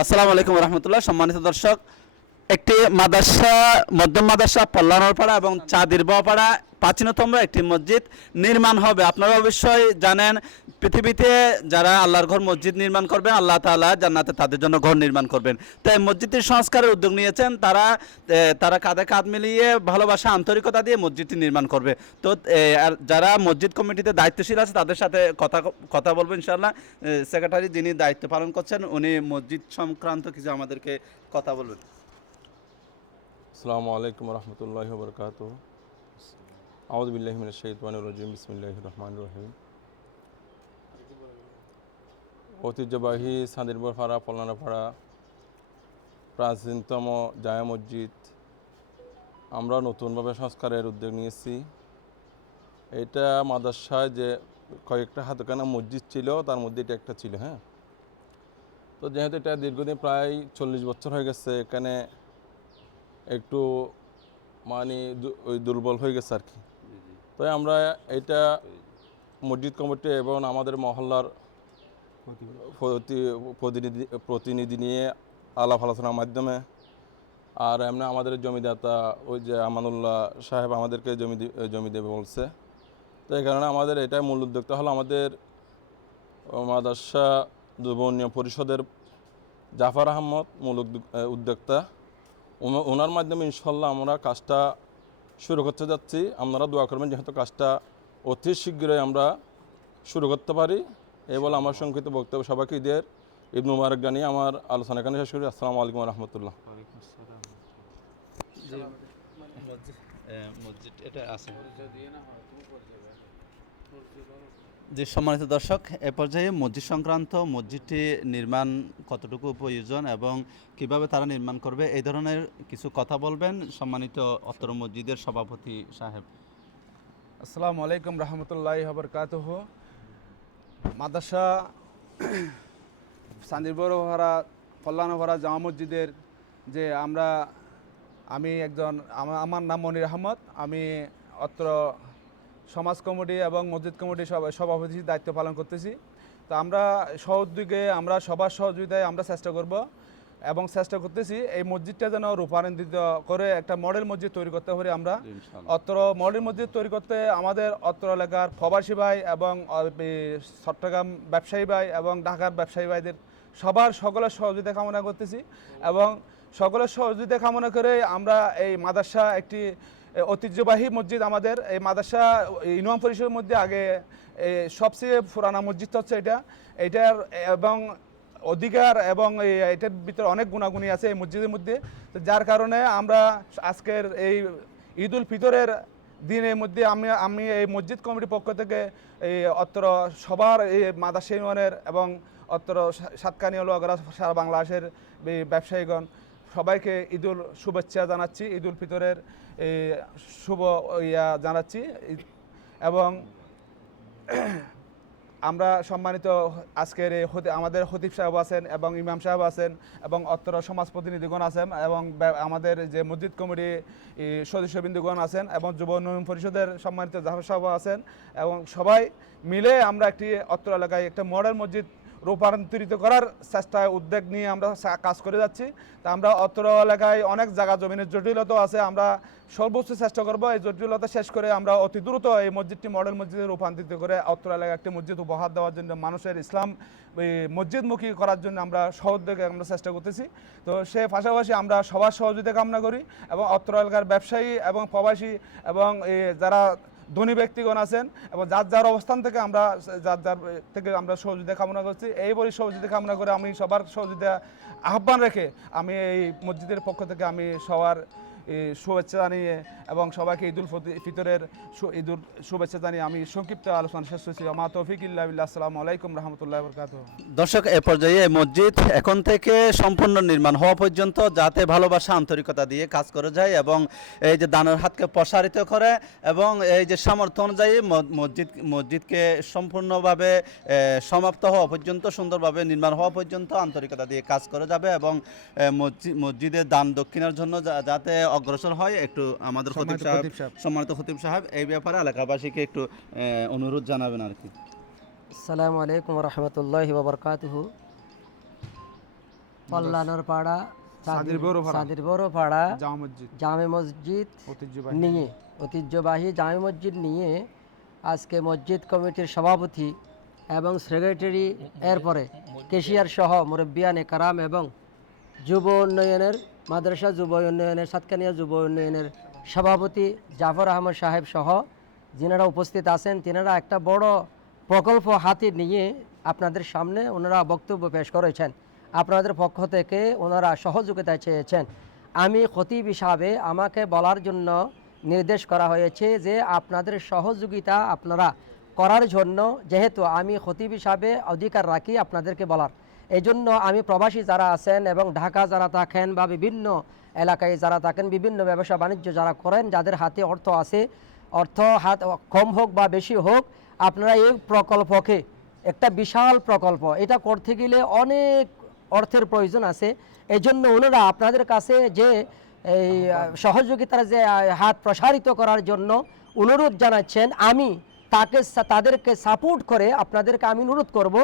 আসসালামু আলাইকুম রহমতুল্লাহ। সম্মানিত দর্শক, একটি মাদ্রাসা, মধ্যম মাদ্রাসা পল্লানোরপাড়া এবং চাঁদিরবাপাড়া প্রাচীনতম একটি মসজিদ নির্মাণ হবে। আপনারা অবশ্যই জানেন, পৃথিবীতে যারা আল্লাহর ঘর মসজিদ নির্মাণ করবেন, আল্লাহ তাআলা জান্নাতে তাদের জন্য ঘর নির্মাণ করবেন। তাই মসজিদটির সংস্কারের উদ্যোগ নিয়েছেন তারা কাঁধে কাঁধ মিলিয়ে ভালোবাসা আন্তরিকতা দিয়ে মসজিদটি নির্মাণ করবে। তো আর যারা মসজিদ কমিটিতে দায়িত্বশীল আছে তাদের সাথে কথা বলবো ইনশাআল্লাহ। সেক্রেটারি যিনি দায়িত্ব পালন করছেন উনি মসজিদ সংক্রান্ত কিছু আমাদেরকে কথা বলবেন। আসসালামু আলাইকুম রহমতুল্লাহি ওয়া বারাকাতুহু। আউযু বিল্লাহি মিনাশ শাইতানির রাজিম। বিসমিল্লাহির রহমানির রহিম। ঐতিহ্যবাহী চাঁদিরবাপাড়া পল্লানোপাড়া প্রাচীনতম জামে মসজিদ আমরা নতুনভাবে সংস্কারের উদ্যোগ নিয়েছি। এটা মাদ্রাসায় যে কয়েকটা হাতখানা মসজিদ ছিল তার মধ্যে এটা একটা ছিল। হ্যাঁ, তো যেহেতু এটা দীর্ঘদিন প্রায় 40 বছর হয়ে গেছে, এখানে একটু মানে ওই দুর্বল হয়ে গেছে আর কি। তো আমরা এটা মসজিদ কমিটি এবং আমাদের মহল্লার প্রতিনিধি নিয়ে আলাপ আলোচনার মাধ্যমে, আর এমনি আমাদের জমিদাতা ওই যে আমানুল্লাহ সাহেব আমাদেরকে জমি দেবে বলছে। তো এই কারণে আমাদের এটাই মূল উদ্যোক্তা হলো আমাদের মাদ্রাসা যুব উন্নয়ন পরিষদের জাফর আহমদ মূল উদ্যোক্তা। ওনার মাধ্যমে ইনশাল্লাহ আমরা কাজটা শুরু করতে যাচ্ছি। আপনারা দোয়া করবেন যেহেতু কাজটা অতি শীঘ্রই আমরা শুরু করতে পারি। এই বলে আমার সংক্ষিপ্ত বক্তব্য সবাইকে ঈদের ঈদ মুবারক জানিয়ে আমার আলোচনা এখানে শেষ করি। আসসালামু আলাইকুম রহমতুল্লাহ। যে সম্মানিত দর্শক, এ পর্যায়ে মসজিদ সংক্রান্ত মসজিদটি নির্মাণ কতটুকু প্রয়োজন এবং কিভাবে তারা নির্মাণ করবে এই ধরনের কিছু কথা বলবেন সম্মানিত অত্র মসজিদের সভাপতি সাহেব। আসসালামু আলাইকুম রহমতুল্লাহি ওয়া বারাকাতুহু। মাদ্রাসা চাঁদিরবাপাড়া পল্লানোপাড়া জামা মসজিদের যে আমি একজন, আমার নাম মনির আহমদ। আমি অত্র সমাজ কমিটি এবং মসজিদ কমিটির সভাপতির দায়িত্ব পালন করতেছি। তো আমরা সহযোগে আমরা সবার সহযোগিতায় আমরা চেষ্টা করব এবং চেষ্টা করতেছি এই মসজিদটা যেন রূপান্তরিত করে একটা মডেল মসজিদ তৈরি করতে পারি। আমরা অত্র মডেল মসজিদ তৈরি করতে আমাদের অত্র এলাকার প্রবাসী ভাই এবং চট্টগ্রাম ব্যবসায়ী ভাই এবং ঢাকার ব্যবসায়ী ভাইদের সকলের সহযোগিতা কামনা করতেছি এবং সকলের সহযোগিতা কামনা করে আমরা এই মাদ্রাসা একটি ঐতিহ্যবাহী মসজিদ। আমাদের এই মাদ্রাসা ইউনিয়ন পরিষদের মধ্যে আগে সবচেয়ে পুরানা মসজিদ হচ্ছে এটার এবং অধিকার এবং এটার ভিতরে অনেক গুণাগুণি আছে এই মসজিদের মধ্যে। তো যার কারণে আমরা আজকের এই ঈদ উল ফিতরের দিনের মধ্যে আমি এই মসজিদ কমিটির পক্ষ থেকে এই অত্র সবার এই মাদ্রাসা ইউনিয়নের এবং অত্র সাতকানিয়া লোহাগড়া সারা বাংলাদেশের ব্যবসায়ীগণ সবাইকে ঈদুল শুভেচ্ছা জানাচ্ছি, ঈদ উল ফিতরের শুভ জানাচ্ছি। এবং আমরা সম্মানিত আজকের আমাদের খতিব সাহেব আছেন এবং ইমাম সাহেব আছেন এবং অত্র সমাজ প্রতিনিধিগণ আছেন এবং আমাদের যে মসজিদ কমিটি সদস্যবৃন্দগণ আছেন এবং যুব উন্নয়ন পরিষদের সম্মানিত জাফর সাহেব আছেন এবং সবাই মিলে আমরা একটি অত্র এলাকায় একটা মডেল মসজিদ রূপান্তরিত করার চেষ্টায় উদ্যোগ নিয়ে আমরা কাজ করে যাচ্ছি। তা আমরা অত্র এলাকায় অনেক জায়গা জমিনের জটিলতা আছে, আমরা সর্বোচ্চ চেষ্টা করব এই জটিলতা শেষ করে আমরা অতি দ্রুত এই মসজিদটি মডেল মসজিদে রূপান্তরিত করে অত্র এলাকায় একটি মসজিদ উপহার দেওয়ার জন্য, মানুষের ইসলাম মসজিদমুখী করার জন্য আমরা সহযোগে আমরা চেষ্টা করতেছি। তো সে পাশাপাশি আমরা সবার সহযোগিতা কামনা করি এবং অত্র এলাকার ব্যবসায়ী এবং প্রবাসী এবং যারা ধনী ব্যক্তিগণ আছেন এবং যার অবস্থান থেকে আমরা আমরা সহযোগিতা কামনা করছি। এইভাবে সহযোগিতা কামনা করে আমি সবার সহযোগিতা আহ্বান রেখে আমি এই মসজিদের পক্ষ থেকে আমি সবার শুভেচ্ছা জানিয়ে এবং সবাইকে ঈদুল ফিতরের ঈদুল শুভেচ্ছা জানিয়ে আমি সংক্ষিপ্ত আলোচনা শেষ করছি। মা তৌফিক ইল্লা বিল্লাহ। আসসালামু আলাইকুম রহমতুল্লাহি ওয়া বারাকাতুহু। দর্শক, এ পর্যায়ে মসজিদ এখন থেকে সম্পূর্ণ নির্মাণ হওয়া পর্যন্ত যাতে ভালোবাসা আন্তরিকতা দিয়ে কাজ করে যায় এবং এই যে দানের হাতকে প্রসারিত করে এবং এই যে সামর্থ্য অনুযায়ী মসজিদকে সম্পূর্ণভাবে সমাপ্ত হওয়া পর্যন্ত, সুন্দরভাবে নির্মাণ হওয়া পর্যন্ত আন্তরিকতা দিয়ে কাজ করে যাবে এবং মসজিদের দান দক্ষিণার জন্য যাতে অগ্রসর হয় একটু আমাদের সম্মানিত খতিব সাহেব এই ব্যাপারে এলাকাবাসীকে একটু অনুরোধ জানাবেন আর কি। আসসালামু আলাইকুম রহমতুল্লাহি ওয়া বারাকাতুহু। কল্যাণর পাড়া সাদির বড়পাড়া। সাদির বড় পাড়া জামা মসজিদ জামে মসজিদ ঐতিহ্যবাহী। নিয়ে ঐতিহ্যবাহী জামে মসজিদ নিয়ে আজকে মসজিদ কমিটির সভাপতি এবং সেক্রেটারি, এরপরে কেশিয়ার সহ মুরব্বিয়ানে কারাম এবং যুব উন্নয়নের মাদ্রাসা যুব উন্নয়নের সাতকানিয়া যুব উন্নয়নের সভাপতি জাফর আহমদ সাহেব সহ যিনারা উপস্থিত আছেন, তিনারা একটা বড় প্রকল্প হাতে নিয়ে আপনাদের সামনে ওনারা বক্তব্য পেশ করেছেন। আপনাদের পক্ষ থেকে ওনারা সহযোগিতা চেয়েছেন। আমি খতিব হিসাবে আমাকে বলার জন্য নির্দেশ করা হয়েছে যে আপনাদের সহযোগিতা আপনারা করার জন্য, যেহেতু আমি খতিব হিসাবে অধিকার রাখি আপনাদেরকে বলার, এই জন্য আমি প্রবাসী যারা আছেন এবং ঢাকা যারা থাকেন বা বিভিন্ন এলাকায় যারা থাকেন, বিভিন্ন ব্যবসা বাণিজ্য যারা করেন, যাদের হাতে অর্থ আছে, অর্থ হাত কম হোক বা বেশি হোক, আপনারা এই প্রকল্পকে, একটা বিশাল প্রকল্প, এটা করতে গেলে অনেক অর্থের প্রয়োজন আছে। এই জন্য ওনারা আপনাদের কাছে যে এই সহযোগিতার যে হাত প্রসারিত করার জন্য অনুরোধ জানাচ্ছেন, আমি তাদেরকে সাপোর্ট করে আপনাদেরকে আমি অনুরোধ করব,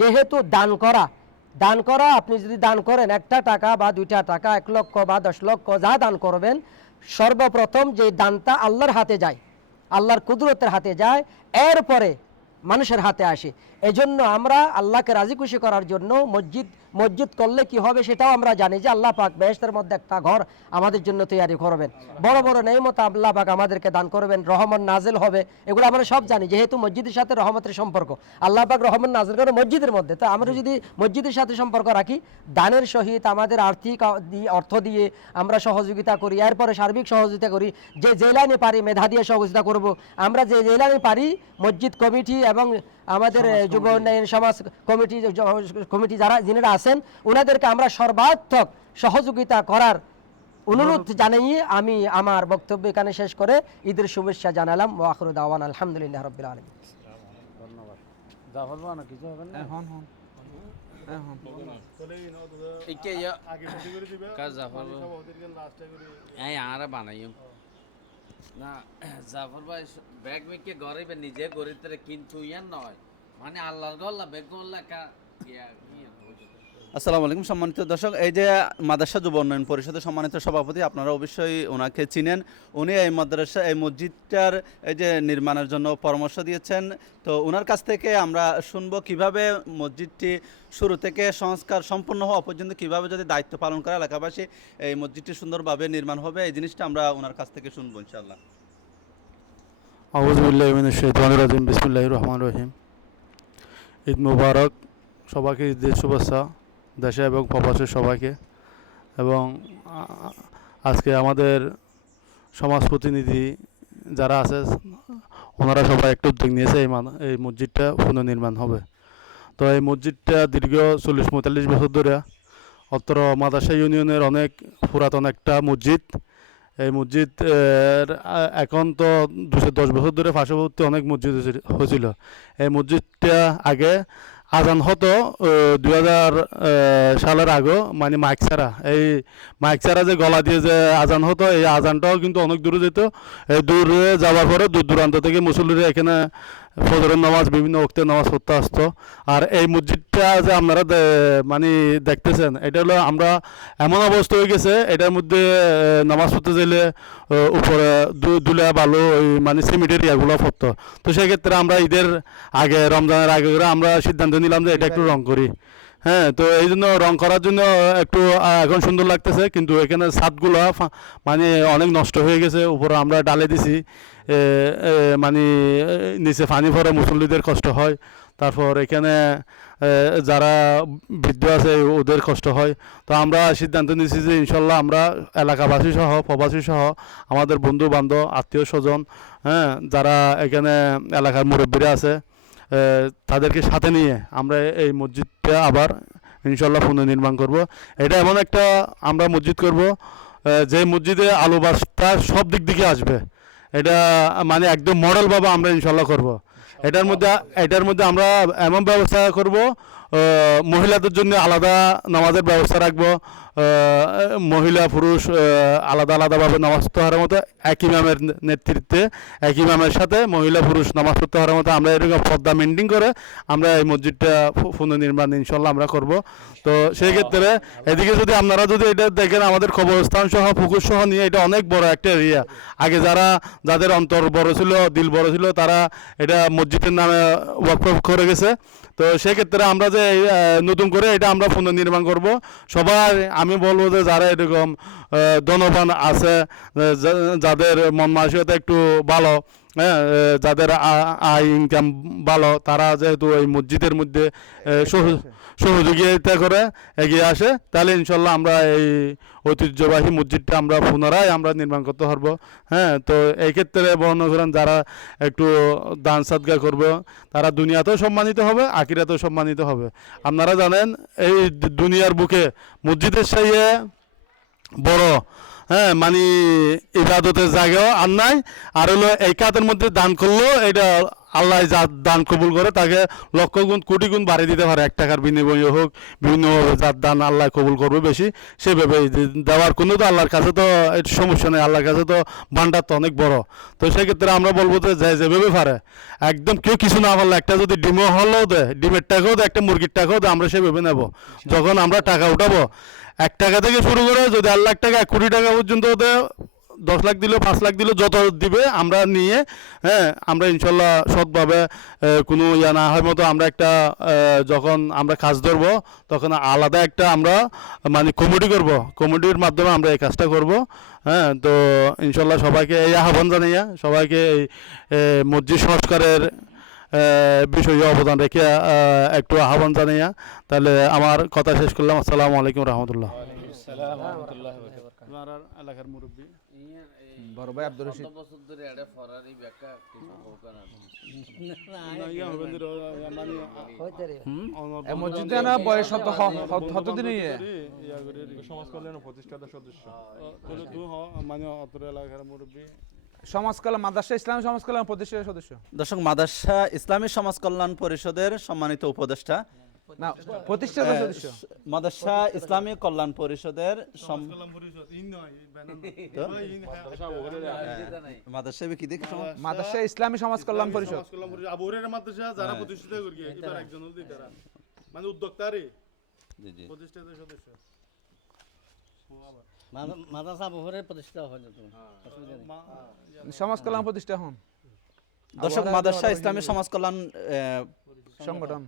যেহেতু দান করা আপনি যদি দান করেন 1টা টাকা বা 2টা টাকা, 1 লক্ষ বা 10 লক্ষ, যা দান করবেন, সর্বপ্রথম যে দানটা আল্লাহর হাতে যায়, আল্লাহর কুদরতের হাতে যায়, এরপরে মানুষের হাতে আসে। এজন্য আমরা আল্লাহকে রাজি খুশি করার জন্য মসজিদ করলে কি হবে সেটাও আমরা জানি যে আল্লাহ পাক বেহেশতের মধ্যে একটা ঘর আমাদের জন্য তৈরি করবেন, বড় বড় নেমত আল্লাহ পাক আমাদেরকে দান করবেন, রহমান নাজেল হবে, এগুলো আমরা সব জানি। যেহেতু মসজিদের সাথে রহমতের সম্পর্ক, আল্লাহ পাক রহমান নাজেল করে মসজিদের মধ্যে, তো আমরা যদি মসজিদের সাথে সম্পর্ক রাখি, দানের সহিত আমাদের আর্থিক অর্থ দিয়ে আমরা সহযোগিতা করি, এরপরে সার্বিক সহযোগিতা করি, যে লাইনে পারি মেধা দিয়ে সহযোগিতা করব। আমরা যে লাইনে পারি মসজিদ কমিটি এবং আমাদের যুব উন্নয়ন সমাজ কমিটি যিনারা আছেন, ওনাদেরকে আমরা সর্বাত্মক সহযোগিতা করার অনুরোধ জানিয়ে আমি আমার বক্তব্য এখানে শেষ করে ঈদের শুভেচ্ছা জানালাম। ওয়া আখিরু দাওয়ানা আলহামদুলিল্লাহ রাব্বিল আলামিন। ধন্যবাদ। জাফর ভাই না কিছু হবে না? হন ইকে ইয়া কাজ জাফর এই আরা বানাইও না। জাফর ভাই ব্যাগ মেকে গরিবে নিজে গরিবরে কিন্তু ইয়ান নয়, মানে আল্লাহর গল্লা ব্যাগ গল্লা কা ইয়া আসসালামু আলাইকুম সম্মানিত দর্শক, এই যে মাদ্রাসা যুব উন্নয়ন পরিষদের সম্মানিত সভাপতি, আপনারা অবশ্যই ওনাকে চিনেন। উনি এই মাদ্রাসা, এই মসজিদটার এই যে নির্মাণের জন্য পরামর্শ দিয়েছেন। তো ওনার কাছ থেকে আমরা শুনবো কিভাবে মসজিদটি শুরু থেকে সংস্কার সম্পূর্ণ হওয়া পর্যন্ত কিভাবে যদি দায়িত্ব পালন করে এলাকাবাসী এই মসজিদটি সুন্দরভাবে নির্মাণ হবে, এই জিনিসটা আমরা ওনার কাছ থেকে শুনবো ইনশাআল্লাহ। আউযু বিল্লাহি মিনাশ শাইতানির রাজিম, বিসমিল্লাহির রহমানির রহিম। ঈদ মুবারক, সবাইকে ঈদের শুভেচ্ছা, দেশে এবং প্রবাসী সবাইকে। এবং আজকে আমাদের সমাজ প্রতিনিধি যারা আছে ওনারা সবাই একটা উদ্যোগ নিয়েছে, এই মসজিদটা পুনর্নির্মাণ হবে। তো এই মসজিদটা দীর্ঘ 40-45 বছর ধরে অত্র মাদ্রাসা ইউনিয়নের অনেক পুরাতন একটা মসজিদ। এই মসজিদ এখন তো 210 বছর ধরে পার্শ্ববর্তী অনেক মসজিদ হয়েছিল। এই মসজিদটা আগে আজান হতো 2000 সালের আগে, মানে মাইক ছাড়া, এই মাইক ছাড়া যে গলা দিয়ে যে আজান হতো, এই আজানটাও কিন্তু অনেক দূরে যেত। এই দূরে যাওয়ার পরে দূর দূরান্ত থেকে মুসল্লিরা এখানে ফজরের নামাজ, বিভিন্ন ওক্তের নামাজ পড়তে আসতো। আর এই মসজিদটা যে আপনারা মানে দেখতেছেন, এটা হলো আমরা এমন অবস্থা হয়ে গেছে, এটার মধ্যে নামাজ পড়তে চাইলে উপরে দুলা বালু, ওই মানে সিমেন্টের ইয়াগুলো পড়তো। তো সেক্ষেত্রে আমরা ঈদের আগে, রমজানের আগে করে আমরা সিদ্ধান্ত নিলাম যে এটা একটু রং করি। হ্যাঁ, তো এই জন্য রং করার জন্য একটু এখন সুন্দর লাগতেছে, কিন্তু এখানে ছাদগুলো মানে অনেক নষ্ট হয়ে গেছে। উপরে আমরা ডালে দিছি, মানে নিচে পানি পড়ে মুসল্লিদের কষ্ট হয়। তারপর এখানে যারা বৃদ্ধ আছে ওদের কষ্ট হয়। তো আমরা সিদ্ধান্ত নিয়েছি যে ইনশাল্লাহ আমরা এলাকাবাসী সহ, প্রবাসী সহ, আমাদের বন্ধু বান্ধব, আত্মীয় স্বজন, হ্যাঁ, যারা এখানে এলাকার মুরব্বীরা আছে, তাদেরকে সাথে নিয়ে আমরা এই মসজিদটা আবার ইনশাল্লাহ পুনর্নির্মাণ করব। এটা এমন একটা আমরা মসজিদ করব যে মসজিদে আলো বাতাস সব দিক থেকে আসবে। এটা মানে একদম মডেলভাবে আমরা ইনশাল্লাহ করব। এটার মধ্যে আমরা এমন ব্যবস্থা করব, মহিলাদের জন্য আলাদা নামাজের ব্যবস্থা রাখবো, মহিলা পুরুষ আলাদা আলাদাভাবে নামাজ পড়তে হওয়ার মতো এক ইমামের নেতৃত্বে এক ইমামের সাথে মহিলা পুরুষ নামাজ পড়তে হওয়ার মতো আমরা এরকম পর্দা মেনটেন করে আমরা এই মসজিদটা পুনর্নির্মাণ ইনশাল্লাহ আমরা করব। তো সেই ক্ষেত্রে এদিকে যদি আপনারা যদি এটা দেখেন আমাদের কবরস্থান সহ পুকুর সহ নিয়ে এটা অনেক বড় একটা এরিয়া। আগে যাদের অন্তর বড় ছিল, দিল বড় ছিল, তারা এটা মসজিদের নামে ওয়াকফ করে গেছে। তো সেক্ষেত্রে আমরা যে নতুন করে এটা আমরা পুনর্নির্মাণ করব। সবার আমি বলবো যে যারা এরকম ধনবান আছে, যাদের মন মানসিকতা একটু ভালো, হ্যাঁ, যাদের আয় ইনকাম ভালো, তারা যেহেতু এই মসজিদের মধ্যে সহযোগিতা করে এগিয়ে আসে, তাহলে ইনশাল্লাহ আমরা এই ঐতিহ্যবাহী মসজিদটা আমরা পুনরায় আমরা নির্মাণ করতে পারবো। হ্যাঁ, তো এই ক্ষেত্রে বর্ণনা করেন যারা একটু দান সাদগা করবে তারা দুনিয়াতেও সম্মানিত হবে, আখিরাতেও সম্মানিত হবে। আপনারা জানেন এই দুনিয়ার বুকে মসজিদের চাইয়ে বড়, হ্যাঁ, মানে ইবাদতের জায়গাও আর নাই। আর হলো এই কাতের মধ্যে দান করলেও এটা আল্লাহ যা দান কবুল করে তাকে লক্ষ গুণ কোটি গুণ বাড়িয়ে দিতে পারে। 1 টাকার বিনিময়ে হোক, বিভিন্নভাবে যার দান আল্লাহ কবুল করবে বেশি, সেভাবে দেওয়ার কোনো তো আল্লাহর কাছে তো সমস্যা নেই। আল্লাহর কাছে তো ভান্ডার তো অনেক বড়। তো সেক্ষেত্রে আমরা বলবো যে যেভাবে পারে, একদম কেউ কিছু না পারলে একটা যদি ডিমও হলেও দেয়, ডিমের টাকাও দেয়, একটা মুরগির টাকাও দেয়, আমরা সেভাবে নেব। যখন আমরা টাকা উঠাবো 1 টাকা থেকে শুরু করে যদি 1 লাখ টাকা 1 কোটি টাকা পর্যন্ত দেয়, 10 লাখ দিল, 5 লাখ দিল, যত দিবে আমরা নিয়ে, হ্যাঁ, আমরা ইনশাল্লাহ সৎভাবে কোনো ইয়া না হয় মতো আমরা একটা যখন আমরা কাজ ধরবো তখন আলাদা একটা আমরা মানে কমিটি করব, কমিটির মাধ্যমে আমরা এই কাজটা করব। হ্যাঁ, তো ইনশাল্লাহ সবাইকে এই আহ্বান জানাইয়া সবাইকে এই মসজিদ সংস্কারের বিষয়ে অবদান রেখে একটু আহ্বান জানাইয়া তাহলে আমার কথা শেষ করলাম। আসসালামু আলাইকুম রহমতুল্লাহ। এলাকার মুরব্বী বড় ভাই আব্দুর রশিদ। বছর ধরে এটা ফরারি ব্যাখ্যা কিছু হোক না। এই মসজিদে না বয়স কতদিন সমাজ কল্যাণ প্রতিষ্ঠাতা সদস্য মানে অত্র এলাকার মুরব্বী, সমাজ কল্যাণ মাদ্রাসা ইসলামী সমাজ কল্যাণ প্রতিষ্ঠাতা সদস্য। দর্শক, মাদ্রাসা ইসলামী সমাজ কল্যাণ পরিষদের সম্মানিত উপদেষ্টা, না, প্রতিষ্ঠাতা সদস্য। মাদ্রাসা ইসলামী কল্যাণ পরিষদের মাদ্রাসা কি দেখে মাদ্রাসা ইসলামী সমাজ কল্যাণ পরিষদ। আবুরের মাদ্রাসা যারা প্রতিষ্ঠিত করি এবার একজন হল তারা মানে উদ্যোক্তা রে প্রতিষ্ঠাতা সদস্য মাদ্রাসা আবুরের প্রতিষ্ঠা হয় না, সমাজ কল্যাণ প্রতিষ্ঠা হন। দর্শক, মাদ্রাসা ইসলামী সমাজ কল্যাণ সংগঠন।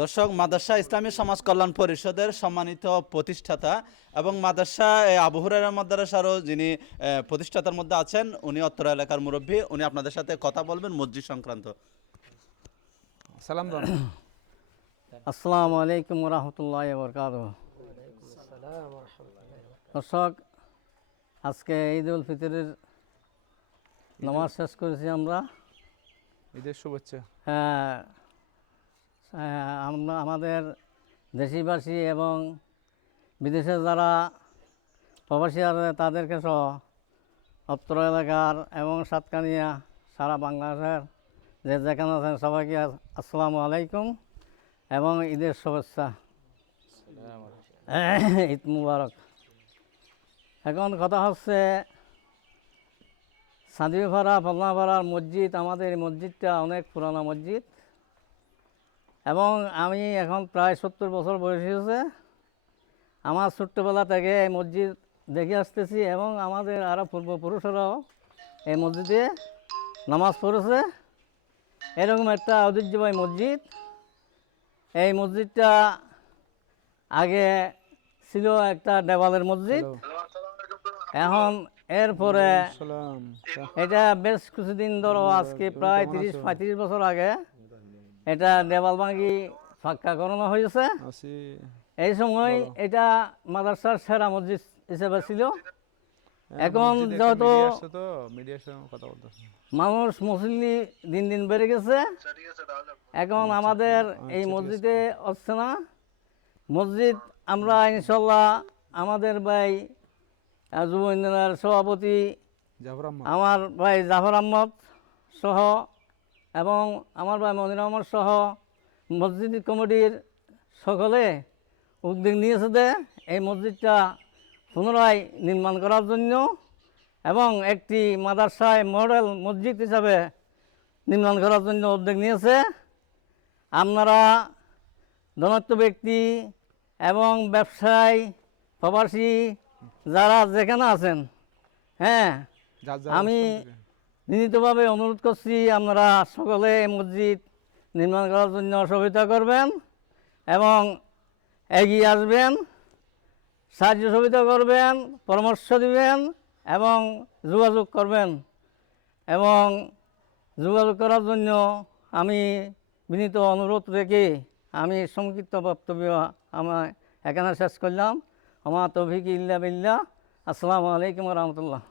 দর্শক, মাদ্রাসা ইসলামী সমাজ কল্যাণ পরিষদের সম্মানিত প্রতিষ্ঠাতা এবং মাদ্রাসা আবু হুরায়রা মাদ্রাসারও যিনি প্রতিষ্ঠাতার মধ্যে আছেন, উনি অত্র এলাকার মুরব্বী, উনি আপনাদের সাথে কথা বলবেন মসজিদ সংক্রান্ত। সালাম দান। আসসালামু আলাইকুম রহমতুল্লাহ বরকাতুহু। দর্শক, আজকে ঈদ উল ফিতরের নামাজ শেষ করেছি আমরা। ঈদের শুভেচ্ছা। হ্যাঁ, আমরা আমাদের দেশিবাসী এবং বিদেশে যারা প্রবাসী আছে তাদেরকে সহ অত্র এলাকার এবং সাতকানিয়া সারা বাংলাদেশের যে যেখানে আছেন সবাইকে আসসালামু আলাইকুম এবং ঈদের শুভেচ্ছা, ঈদ মুবারক। এখন কথা হচ্ছে সাদিপাড়া ফলনাপাড়ার মসজিদ। আমাদের এই মসজিদটা অনেক পুরানো মসজিদ এবং আমি এখন প্রায় 70 বছর বয়স হয়েছে। আমার ছোট্টবেলা থেকে এই মসজিদ দেখে আসতেছি এবং আমাদের আরও পূর্বপুরুষরাও এই মসজিদে নামাজ পড়েছে। এরকম একটা ঐতিহ্যবাহী মসজিদ। এই মসজিদটা আগে ছিল একটা দেওয়ালের মসজিদ, এখন এরপরে এটা বেশ কিছুদিন ধরো আজকে প্রায় 30-35 বছর আগে এটা দেওয়াল ভাঙি ফাঁকা করানো হয়েছে। এই সময় এটা মাদ্রাসার সেরা মসজিদ হিসেবে ছিল। এখন যেহেতু মানুষ মুসল্লি দিন দিন বেড়ে গেছে, এখন আমাদের এই মসজিদে হচ্ছে না। মসজিদ আমরা ইনশাল্লাহ আমাদের ভাই যুব ইউনিয়নের সভাপতি আমার ভাই জাফর আহমদ সহ এবং আমার ভাই মনির আহমদ সহ মসজিদ কমিটির সকলে উদ্যোগ নিয়েছে যে এই মসজিদটা পুনরায় নির্মাণ করার জন্য এবং একটি মাদ্রাসায় মডেল মসজিদ হিসাবে নির্মাণ করার জন্য উদ্যোগ নিয়েছে। আপনারা ধনাত্ম ব্যক্তি এবং ব্যবসায়ী প্রবাসী যারা যেখানে আছেন, হ্যাঁ, যার যার আমি অবস্থান থেকে। বিনীতভাবে অনুরোধ করছি আপনারা সকলে এই মসজিদ নির্মাণ করার জন্য সহযোগিতা করবেন এবং এগিয়ে আসবেন, সাহায্য সহযোগিতা করবেন, পরামর্শ দিবেন এবং যোগাযোগ করবেন। এবং যোগাযোগ করার জন্য আমি বিনীত অনুরোধ রেখে আমি সংক্ষিপ্ত বক্তব্য আমার এখানে শেষ করলাম। আমার তৌফিক ইল্লা বিল্লাহ। আসসালামু আলাইকুম রহমতুল্লাহ।